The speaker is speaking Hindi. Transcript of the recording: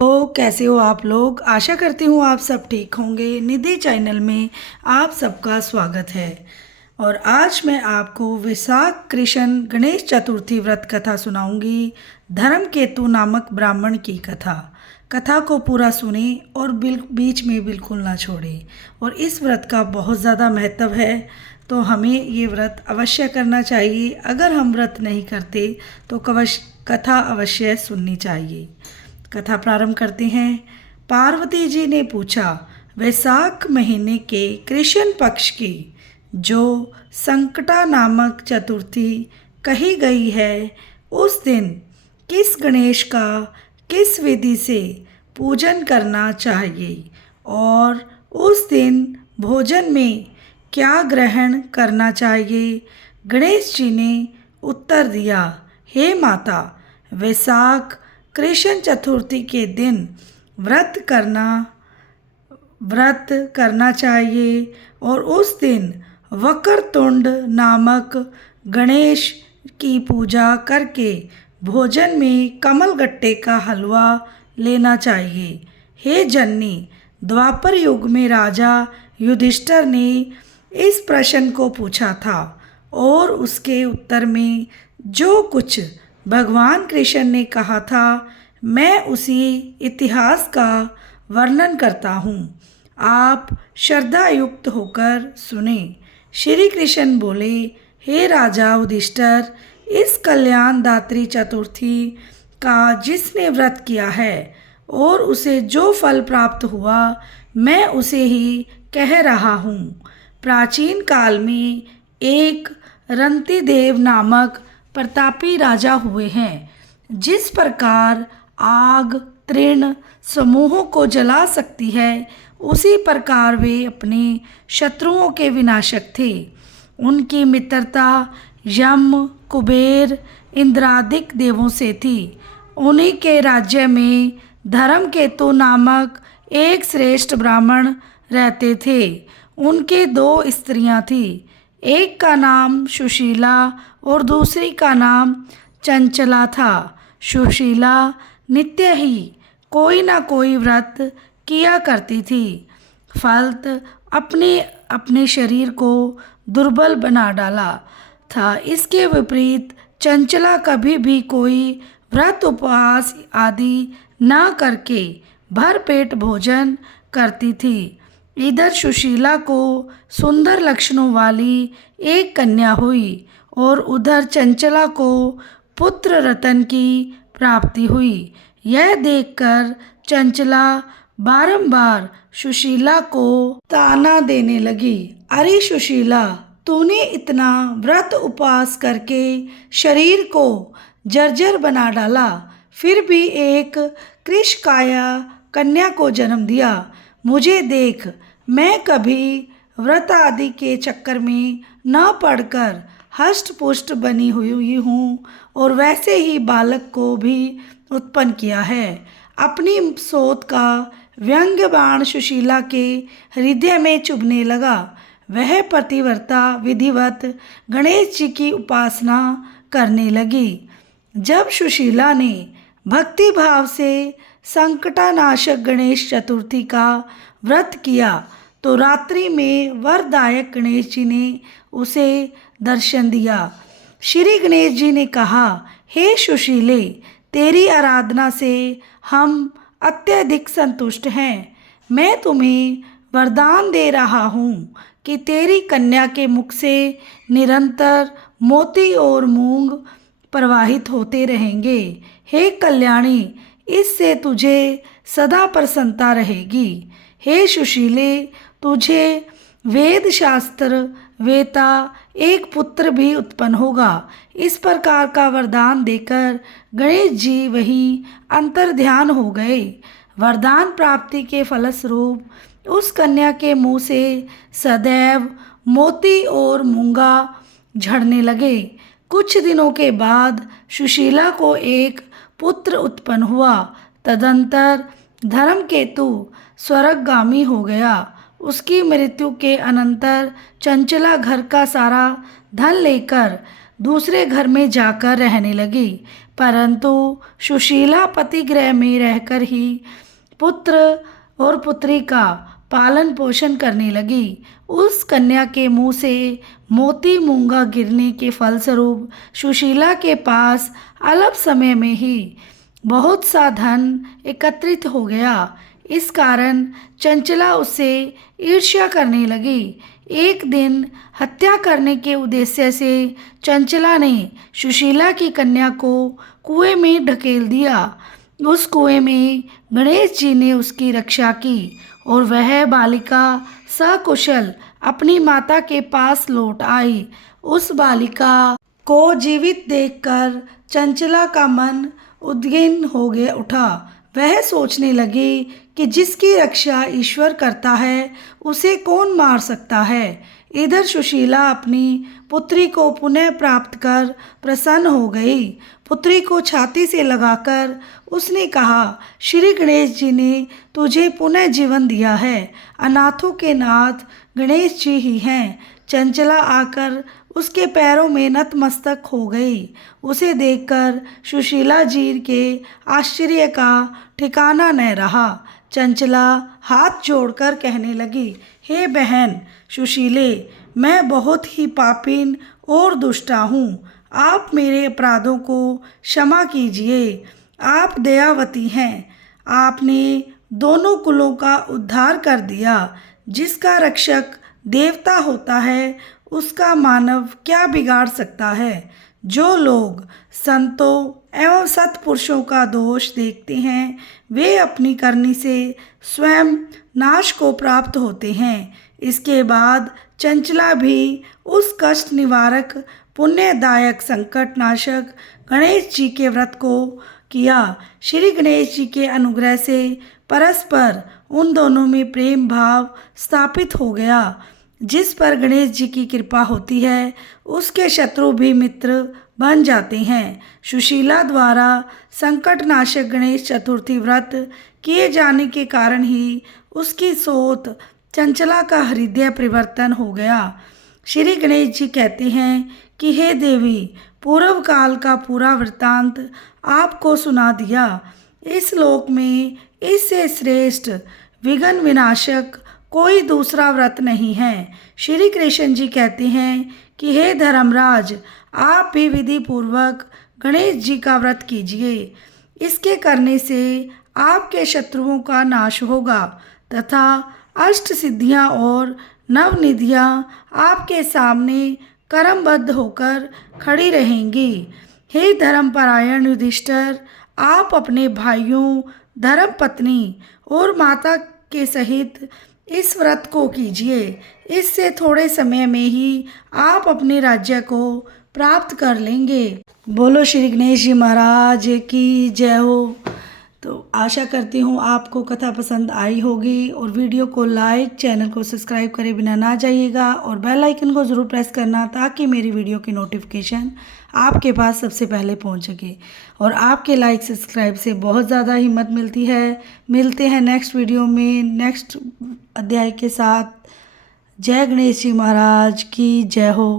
तो कैसे हो आप लोग। आशा करती हूँ आप सब ठीक होंगे। निधि चैनल में आप सबका स्वागत है। और आज मैं आपको विशाख कृष्ण गणेश चतुर्थी व्रत कथा सुनाऊंगी। धर्मकेतु नामक ब्राह्मण की कथा। कथा को पूरा सुने और बीच में बिल्कुल ना छोड़े। और इस व्रत का बहुत ज़्यादा महत्व है, तो हमें ये व्रत अवश्य करना चाहिए। अगर हम व्रत नहीं करते तो कथा अवश्य सुननी चाहिए। कथा प्रारंभ करते हैं। पार्वती जी ने पूछा, वैशाख महीने के कृष्ण पक्ष की जो संकटा नामक चतुर्थी कही गई है, उस दिन किस गणेश का किस विधि से पूजन करना चाहिए और उस दिन भोजन में क्या ग्रहण करना चाहिए। गणेश जी ने उत्तर दिया, हे माता, वैशाख कृष्ण चतुर्थी के दिन व्रत करना चाहिए और उस दिन वक्रतुंड नामक गणेश की पूजा करके भोजन में कमलगट्टे का हलवा लेना चाहिए। हे जननी, द्वापर युग में राजा युधिष्ठिर ने इस प्रश्न को पूछा था और उसके उत्तर में जो कुछ भगवान कृष्ण ने कहा था, मैं उसी इतिहास का वर्णन करता हूँ। आप श्रद्धा युक्त होकर सुने। श्री कृष्ण बोले, हे राजा युधिष्ठिर, इस कल्याण दात्री चतुर्थी का जिसने व्रत किया है और उसे जो फल प्राप्त हुआ, मैं उसे ही कह रहा हूँ। प्राचीन काल में एक रंतिदेव नामक प्रतापी राजा हुए हैं। जिस प्रकार आग तृण समूहों को जला सकती है, उसी प्रकार वे अपने शत्रुओं के विनाशक थे। उनकी मित्रता यम, कुबेर, इंद्रादिक देवों से थी। उन्हीं के राज्य में धर्मकेतु नामक एक श्रेष्ठ ब्राह्मण रहते थे। उनके दो स्त्रियां थीं। एक का नाम सुशीला और दूसरी का नाम चंचला था। सुशीला नित्य ही कोई ना कोई व्रत किया करती थी। फलत अपने शरीर को दुर्बल बना डाला था। इसके विपरीत चंचला कभी भी कोई व्रत उपवास आदि ना करके भरपेट भोजन करती थी। इधर सुशीला को सुंदर लक्षणों वाली एक कन्या हुई और उधर चंचला को पुत्र रतन की प्राप्ति हुई। यह देखकर चंचला बारंबार सुशीला को ताना देने लगी, अरे सुशीला, तूने इतना व्रत उपवास करके शरीर को जर्जर बना डाला, फिर भी एक कृशकाया कन्या को जन्म दिया। मुझे देख, मैं कभी व्रत आदि के चक्कर में न पड़कर हष्ट पुष्ट बनी हुई हूँ और वैसे ही बालक को भी उत्पन्न किया है। अपनी सोच का व्यंग्य बाण सुशीला के हृदय में चुभने लगा। वह पतिव्रता विधिवत गणेश जी की उपासना करने लगी। जब सुशीला ने भक्ति भाव से संकटानाशक गणेश चतुर्थी का व्रत किया तो रात्रि में वरदायक गणेश जी ने उसे दर्शन दिया। श्री गणेश जी ने कहा, हे सुशीले, तेरी आराधना से हम अत्यधिक संतुष्ट हैं। मैं तुम्हें वरदान दे रहा हूँ कि तेरी कन्या के मुख से निरंतर मोती और मूंग प्रवाहित होते रहेंगे। हे कल्याणी, इससे तुझे सदा प्रसन्नता रहेगी। हे सुशीले, तुझे वेद शास्त्र वेता एक पुत्र भी उत्पन्न होगा। इस प्रकार का वरदान देकर गणेश जी वहीं अंतर्ध्यान हो गए। वरदान प्राप्ति के फलस्वरूप उस कन्या के मुंह से सदैव मोती और मूंगा झड़ने लगे। कुछ दिनों के बाद सुशीला को एक पुत्र उत्पन्न हुआ। तदंतर धर्मकेतु स्वर्गगामी हो गया। उसकी मृत्यु के अनंतर चंचला घर का सारा धन लेकर दूसरे घर में जाकर रहने लगी, परंतु सुशीला पति गृह में रहकर ही पुत्र और पुत्री का पालन पोषण करने लगी। उस कन्या के मुंह से मोती मूंगा गिरने के फलस्वरूप सुशीला के पास अल्प समय में ही बहुत सा धन एकत्रित हो गया। इस कारण चंचला उससे ईर्ष्या करने लगी। एक दिन हत्या करने के उद्देश्य से चंचला ने सुशीला की कन्या को कुएं में ढकेल दिया। उस कुएं में गणेश जी ने उसकी रक्षा की और वह बालिका सकुशल अपनी माता के पास लौट आई। उस बालिका को जीवित देखकर चंचला का मन उद्विग्न हो गया उठा। वह सोचने लगी कि जिसकी रक्षा ईश्वर करता है उसे कौन मार सकता है। इधर सुशीला अपनी पुत्री को पुनः प्राप्त कर प्रसन्न हो गई। पुत्री को छाती से लगाकर उसने कहा, श्री गणेश जी ने तुझे पुनः जीवन दिया है। अनाथों के नाथ गणेश जी ही हैं। चंचला आकर उसके पैरों में नतमस्तक हो गई। उसे देखकर सुशीला जी के आश्चर्य का ठिकाना न रहा। चंचला हाथ जोड़कर कहने लगी, हे बहन सुशीले, मैं बहुत ही पापीन और दुष्टा हूँ। आप मेरे अपराधों को क्षमा कीजिए। आप दयावती हैं। आपने दोनों कुलों का उद्धार कर दिया। जिसका रक्षक देवता होता है उसका मानव क्या बिगाड़ सकता है। जो लोग संतों एवं सत्पुरुषों का दोष देखते हैं वे अपनी करनी से स्वयं नाश को प्राप्त होते हैं। इसके बाद चंचला भी उस कष्ट निवारक पुण्यदायक संकट नाशक गणेश जी के व्रत को किया। श्री गणेश जी के अनुग्रह से परस्पर उन दोनों में प्रेम भाव स्थापित हो गया। जिस पर गणेश जी की कृपा होती है उसके शत्रु भी मित्र बन जाते हैं। सुशीला द्वारा संकट नाशक गणेश चतुर्थी व्रत किए जाने के कारण ही उसकी सोच चंचला का हृदय परिवर्तन हो गया। श्री गणेश जी कहते हैं कि हे देवी, पूर्व काल का पूरा वृत्तांत आपको सुना दिया। इस लोक में इससे श्रेष्ठ विघ्न विनाशक कोई दूसरा व्रत नहीं है। श्री कृष्ण जी कहते हैं कि हे धर्मराज, आप भी विधि पूर्वक गणेश जी का व्रत कीजिए। इसके करने से आपके शत्रुओं का नाश होगा तथा अष्ट सिद्धियां और नवनिधियां आपके सामने कर्मबद्ध होकर खड़ी रहेंगी। हे धर्मपरायण युधिष्ठिर, आप अपने भाइयों, धर्मपत्नी और माता के सहित इस व्रत को कीजिए। इससे थोड़े समय में ही आप अपने राज्य को प्राप्त कर लेंगे। बोलो श्री गणेश जी महाराज की जय हो। तो आशा करती हूँ आपको कथा पसंद आई होगी और वीडियो को लाइक, चैनल को सब्सक्राइब करे बिना ना जाइएगा और बेल आइकन को ज़रूर प्रेस करना ताकि मेरी वीडियो की नोटिफिकेशन आपके पास सबसे पहले पहुँच सके। और आपके लाइक सब्सक्राइब से बहुत ज़्यादा हिम्मत मिलती है। मिलते हैं नेक्स्ट वीडियो में नेक्स्ट अध्याय के साथ। जय गणेश जी महाराज की जय हो।